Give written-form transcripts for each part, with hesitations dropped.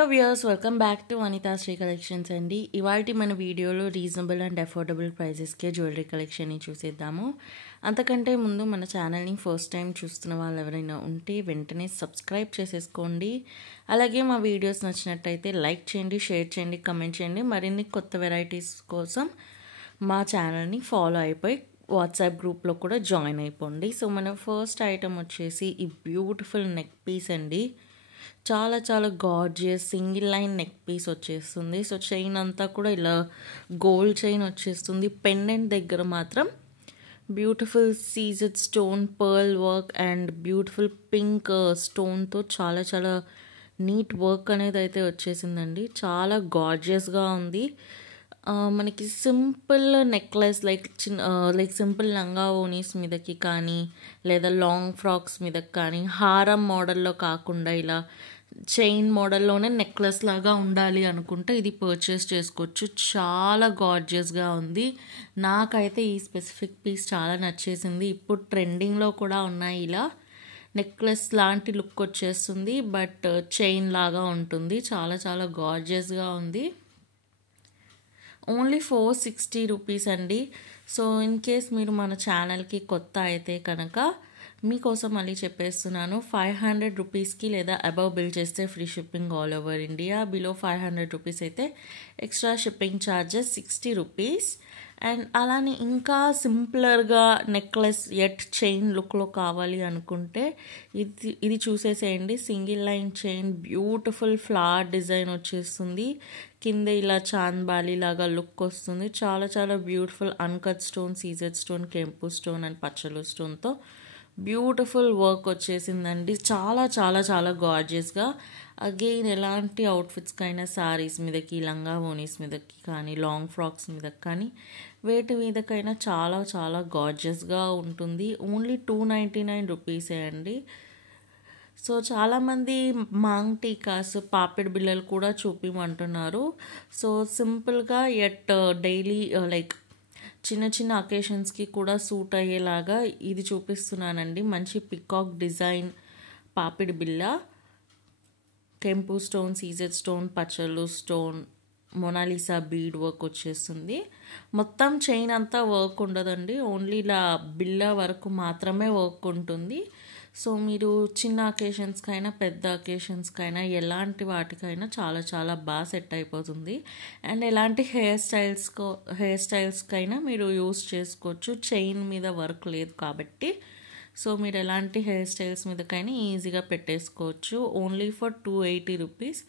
Hello viewers, welcome back to Vanitha Sri collections అండి. ఇవాల్టి మన వీడియోలో రీజనబుల్ అండ్ అఫోర్డబుల్ ప్రైజెస్కే జ్యువెలరీ కలెక్షన్ని చూసేద్దాము. అంతకంటే ముందు మన ఛానల్ని ఫస్ట్ టైం చూస్తున్న వాళ్ళు ఎవరైనా ఉంటే వెంటనే సబ్స్క్రైబ్ చేసేసుకోండి. అలాగే మా వీడియోస్ నచ్చినట్టయితే లైక్ చేయండి, షేర్ చేయండి, కమెంట్ చేయండి. మరిన్ని కొత్త వెరైటీస్ కోసం మా ఛానల్ని ఫాలో అయిపోయి వాట్సాప్ గ్రూప్లో కూడా జాయిన్ అయిపోండి. సో మన ఫస్ట్ ఐటమ్ వచ్చేసి ఈ బ్యూటిఫుల్ నెక్ పీస్ అండి. చాలా చాలా gorgeous single line neck piece వచ్చేస్తుంది. సో చైన్ అంతా కూడా ఇలా గోల్డ్ చైన్ వచ్చేస్తుంది. పెండెంట్ దగ్గర మాత్రం beautiful CZ stone pearl work and beautiful pink స్టోన్తో చాలా చాలా నీట్ వర్క్ అనేది అయితే వచ్చేసిందండి. చాలా గార్జియస్గా ఉంది. మనకి సింపుల్ నెక్లెస్ లైక్ సింపుల్ లంగా ఓనీస్ మీదకి కానీ లేదా లాంగ్ ఫ్రాక్స్ మీదకి కానీ హారం మోడల్లో కాకుండా ఇలా చైన్ మోడల్లోనే నెక్లెస్ లాగా ఉండాలి అనుకుంటే ఇది పర్చేస్ చేసుకోవచ్చు. చాలా గార్జియస్గా ఉంది. నాకైతే ఈ స్పెసిఫిక్ పీస్ చాలా నచ్చేసింది. ఇప్పుడు ట్రెండింగ్లో కూడా ఉన్నాయి. ఇలా నెక్లెస్ లాంటి లుక్ వచ్చేస్తుంది, బట్ చైన్ లాగా ఉంటుంది. చాలా చాలా గార్జియస్గా ఉంది. ఓన్లీ 460 రూపీస్ అండి. సో ఇన్ కేస్ మీరు మన ఛానల్కి కొత్త అయితే కనుక మీకోసం మళ్ళీ చెప్పేస్తున్నాను, 500 రూపీస్కి లేదా అబవ్ బిల్ చేస్తే free shipping all over India. Below 500 rupees అయితే extra shipping charges 60 rupees. And అలానే ఇంకా సింపులర్గా నెక్లెస్ ఎట్ చైన్ లుక్లో కావాలి అనుకుంటే ఇది చూసేసేయండి. Single line chain beautiful flower design వచ్చేస్తుంది. కింద ఇలా చాంద్బాలి లాగా లుక్ వస్తుంది. చాలా చాలా beautiful uncut stone, CZ stone, కెంపు స్టోన్ అండ్ పచ్చలు స్టోన్తో బ్యూటిఫుల్ వర్క్ వచ్చేసిందండి. చాలా చాలా చాలా గార్జియస్గా. అగైన్ ఎలాంటి అవుట్ఫిట్స్కైనా శారీస్ మీదకి, లంగా ఓనీస్ మీదకి కానీ లాంగ్ ఫ్రాక్స్ మీదకి కానీ వేటి మీదకైనా చాలా చాలా గార్జియస్గా ఉంటుంది. ఓన్లీ 299 రూపీసే అండి. సో చాలామంది మాంగ్ టీకాస్, పాపిడి బిళ్ళలు కూడా చూపిమంటున్నారు. సో సింపుల్గా ఎట్ డైలీ లైక్ చిన్న చిన్న అకేషన్స్కి కూడా సూట్ అయ్యేలాగా ఇది చూపిస్తున్నానండి. మంచి పికాక్ డిజైన్ పాపిడి బిళ్ళ, కెంపు స్టోన్, సీజెడ్ స్టోన్, పచ్చలు స్టోన్, మొనాలిసా బీడ్ వర్క్ వచ్చేస్తుంది. మొత్తం చైన్ అంతా వర్క్ ఉండదండి, ఓన్లీ ఇలా బిళ్ళ వరకు మాత్రమే వర్క్ ఉంటుంది. సో మీరు చిన్న అకేషన్స్కైనా పెద్ద అకేషన్స్కైనా ఎలాంటి వాటికైనా చాలా చాలా బాగా సెట్ అయిపోతుంది. అండ్ ఎలాంటి హెయిర్ స్టైల్స్కైనా మీరు యూస్ చేసుకోవచ్చు. చైన్ మీద వర్క్ లేదు కాబట్టి సో మీరు ఎలాంటి హెయిర్ స్టైల్స్ మీదకైనా ఈజీగా పెట్టేసుకోవచ్చు. Only for 280 rupees.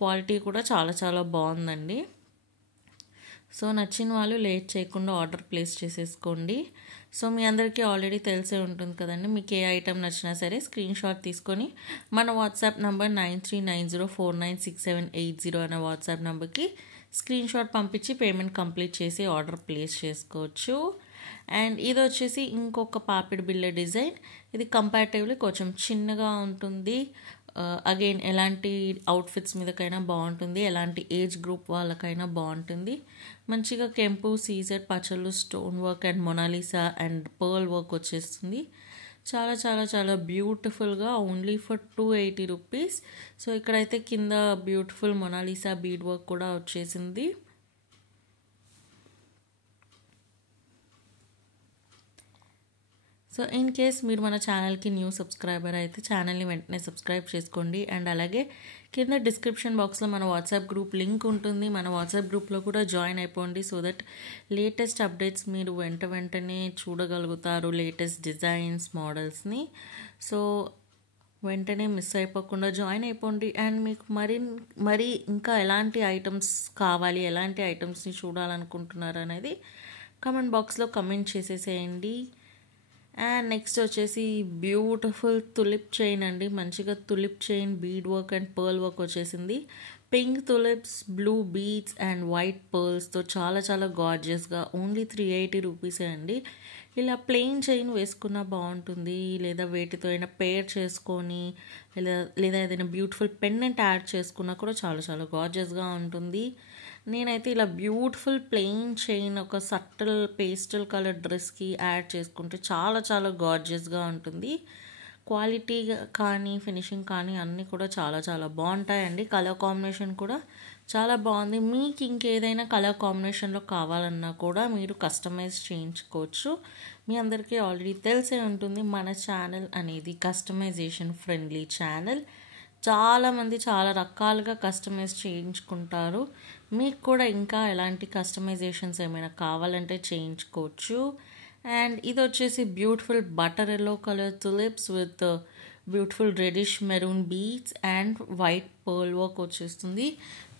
క్వాలిటీ కూడా చాలా చాలా బాగుందండి. సో నచ్చిన వాళ్ళు లేట్ చేయకుండా ఆర్డర్ ప్లేస్ చేసేసుకోండి. సో మీ అందరికీ ఆల్రెడీ తెలిసే ఉంటుంది కదండి, మీకు ఏ ఐటెం నచ్చినా సరే స్క్రీన్ షాట్ తీసుకొని మన వాట్సాప్ నంబర్ 9390496780 అనే వాట్సాప్ నెంబర్కి స్క్రీన్ షాట్ పంపించి పేమెంట్ కంప్లీట్ చేసి ఆర్డర్ ప్లేస్ చేసుకోవచ్చు. అండ్ ఇది వచ్చేసి ఇంకొక పాపిడి బిళ్ళ డిజైన్. ఇది కంపారిటివ్లీ కొంచెం చిన్నగా ఉంటుంది. అగైన్ ఎలాంటి అవుట్ఫిట్స్ మీదకైనా బాగుంటుంది, ఎలాంటి ఏజ్ గ్రూప్ వాళ్ళకైనా బాగుంటుంది. మంచిగా కెంపు, సీజెడ్, పచ్చలు, stone work and Mona Lisa and pearl work వచ్చేస్తుంది. చాలా చాలా చాలా బ్యూటిఫుల్గా ఓన్లీ ఫర్ 280 రూపీస్. సో ఇక్కడైతే కింద బ్యూటిఫుల్ మొనాలిసా బీడ్ వర్క్ కూడా వచ్చేసింది. సో ఇన్ కేస్ మీరు మన ఛానల్కి న్యూ సబ్స్క్రైబర్ అయితే ఛానల్ని వెంటనే సబ్స్క్రైబ్ చేసుకోండి. అండ్ అలాగే కింద డిస్క్రిప్షన్ బాక్స్లో మన వాట్సాప్ గ్రూప్ లింక్ ఉంటుంది. మన వాట్సాప్ గ్రూప్లో కూడా జాయిన్ అయిపోండి. సో దట్ లేటెస్ట్ అప్డేట్స్ మీరు వెంటనే చూడగలుగుతారు, లేటెస్ట్ డిజైన్స్, మోడల్స్ని. సో వెంటనే మిస్ అయిపోకుండా జాయిన్ అయిపోండి. అండ్ మీకు మరి ఇంకా ఎలాంటి ఐటమ్స్ కావాలి, ఎలాంటి ఐటమ్స్ని చూడాలనుకుంటున్నారు అనేది కమెంట్ బాక్స్లో కమెంట్ చేసేసేయండి. అండ్ నెక్స్ట్ వచ్చేసి బ్యూటిఫుల్ తులిప్ చైన్ అండి. మంచిగా tulip chain bead work and pearl work వచ్చేసింది. Pink tulips, blue beads and white పర్ల్స్తో చాలా చాలా గార్జియస్గా. ఓన్లీ 380 రూపీసే అండి. ఇలా ప్లెయిన్ చైన్ వేసుకున్నా బాగుంటుంది, లేదా వేటితో అయినా పేర్ చేసుకొని లేదా ఏదైనా బ్యూటిఫుల్ పెండెంట్ యాడ్ చేసుకున్నా కూడా చాలా చాలా గార్జియస్గా ఉంటుంది. నేనైతే ఇలా బ్యూటిఫుల్ ప్లెయిన్ చైన్ ఒక పేస్టల్ కలర్ డ్రెస్కి యాడ్ చేసుకుంటే చాలా చాలా గార్జియస్గా ఉంటుంది. క్వాలిటీ కానీ ఫినిషింగ్ కానీ అన్నీ కూడా చాలా చాలా బాగుంటాయండి. కలర్ కాంబినేషన్ కూడా చాలా బాగుంది. మీకు ఇంకేదైనా కలర్ కాంబినేషన్లో కావాలన్నా కూడా మీరు కస్టమైజ్ చేయించుకోవచ్చు. మీ అందరికీ ఆల్రెడీ తెలిసే ఉంటుంది మన ఛానల్ అనేది కస్టమైజేషన్ ఫ్రెండ్లీ ఛానల్. చాలామంది చాలా రకాలుగా కస్టమైజ్ చేయించుకుంటారు. మీకు కూడా ఇంకా ఎలాంటి కస్టమైజేషన్స్ ఏమైనా కావాలంటే చేయించుకోవచ్చు. అండ్ ఇది వచ్చేసి beautiful butter yellow colour tulips with beautiful reddish maroon beads and white pearl work వచ్చేస్తుంది.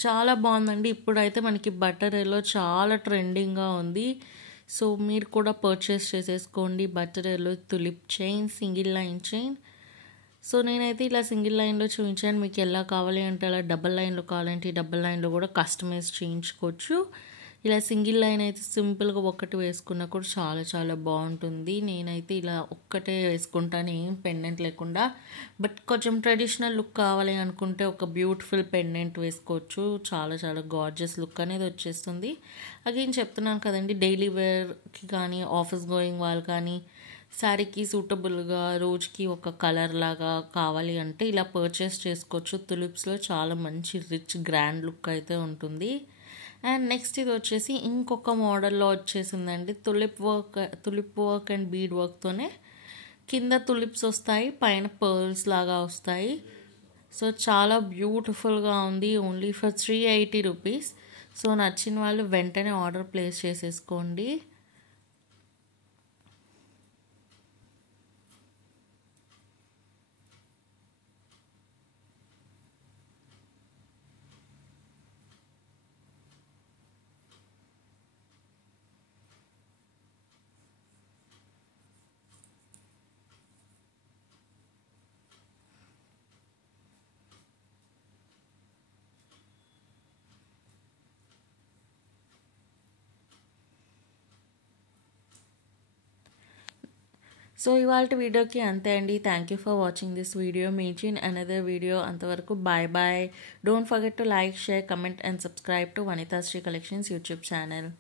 చాలా బాగుందండి. ఇప్పుడైతే మనకి బటర్ ఎల్లో చాలా ట్రెండింగ్గా ఉంది. సో మీరు కూడా పర్చేస్ చేసేసుకోండి butter yellow tulip chain, single line chain. So నేనైతే ఇలా సింగిల్ లైన్లో చూపించాను. మీకు ఎలా కావాలి అంటే అలా డబల్ లైన్లో కావాలంటే డబల్ లైన్లో కూడా కస్టమైజ్ చేయించుకోవచ్చు. ఇలా సింగిల్ లైన్ అయితే సింపుల్గా ఒక్కటి వేసుకున్నా కూడా చాలా చాలా బాగుంటుంది. నేనైతే ఇలా ఒక్కటే వేసుకుంటాను, ఏం పెండెంట్ లేకుండా. బట్ కొంచెం ట్రెడిషనల్ లుక్ కావాలి అనుకుంటే ఒక బ్యూటిఫుల్ పెండెంట్ వేసుకోవచ్చు. చాలా చాలా గార్జియస్ లుక్ అనేది వచ్చేస్తుంది. అగైన్ చెప్తున్నాను కదండి, డైలీ వేర్కి కానీ ఆఫీస్ గోయింగ్ వాళ్ళు కానీ శారీకి సూటబుల్గా రోజుకి ఒక కలర్ లాగా కావాలి అంటే ఇలా పర్చేస్ చేసుకోవచ్చు. తులిప్స్లో చాలా మంచి రిచ్ గ్రాండ్ లుక్ అయితే ఉంటుంది. అండ్ నెక్స్ట్ ఇది వచ్చేసి ఇంకొక మోడల్లో వచ్చేసిందండి. తులిప్ వర్క్ అండ్ బీడ్ వర్క్తోనే కింద తులిప్స్ వస్తాయి, పైన పర్ల్స్ లాగా వస్తాయి. సో చాలా బ్యూటిఫుల్గా ఉంది. Only for 380 rupees. సో నచ్చిన వాళ్ళు వెంటనే ఆర్డర్ ప్లేస్ చేసేసుకోండి. సో ఇవాళ వీడియోకి అంతే అండి. Thank you for watching this video. Meet in another video. అంతవరకు bye bye. Don't forget to like, share, comment and subscribe to Vanithasri collections YouTube channel.